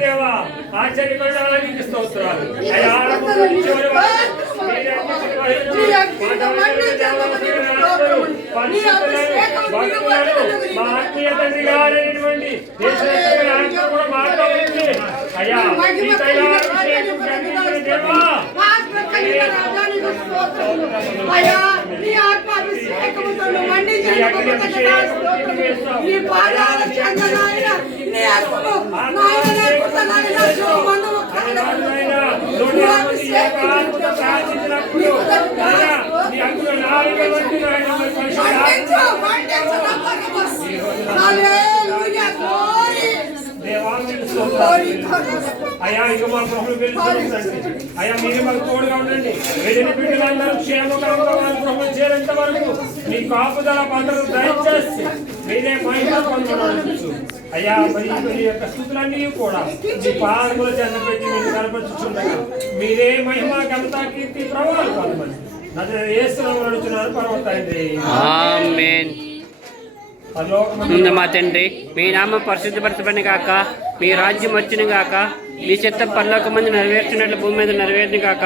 దేవా ఆశ్చర్యపడడానికి స్తోత్రాలు. మా ఆత్మీయ తండ్రి గారైనటువంటి కూడా మాట్లాడుతుంది. అయ్యా అయ్యా ఇక మా ప్రభుత్వం తెలుసుకుంటండి. అయ్యా మీరే మాకు తోడుగా ఉండండి. వెళ్ళిన బిడ్డలందరూ క్షేమకరంగా వారి ప్రభుత్వం చేరేంత వరకు మీ కాపుదల భద్రత దయచేసి మీరే మహిళ పొందవచ్చు. అయ్యా మరి ఈ యొక్క స్థుతులన్నీ కూడా మీ పాదముల చెంద పెట్టి మీరు కనపరుచుచుండగా మీరే మహిమ ఘనత కీర్తి ప్రభావాలు పొందమని యేసునామములో అడుగుతున్నాను పరమతండ్రి. ఆమేన్. మా తండ్రి మీ నామం పరిశుద్ధపరచబడిన గాక, మీ రాజ్యం వచ్చిన గాక, మీ చిత్తం పరలోకమందు నెరవేర్చినట్లు భూమి మీద నెరవేర్చిన గాక.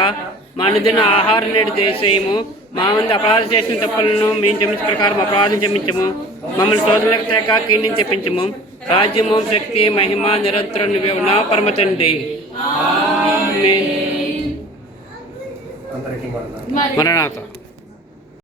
మా అనుదిన ఆహారం నేడు దయచేయము. మా ముందు అపరాధం చేసిన తప్పులను మేము క్షమించే ప్రకారం అపరాధం క్షమించము. మమ్మల్ని శోధనలకు తేక కీర్తిని తెప్పించము. రాజ్యము శక్తి మహిమ నిరంతరం నువ్వే ఉన్నావు పరమ తండ్రి. ఆమేన్. మరణాత.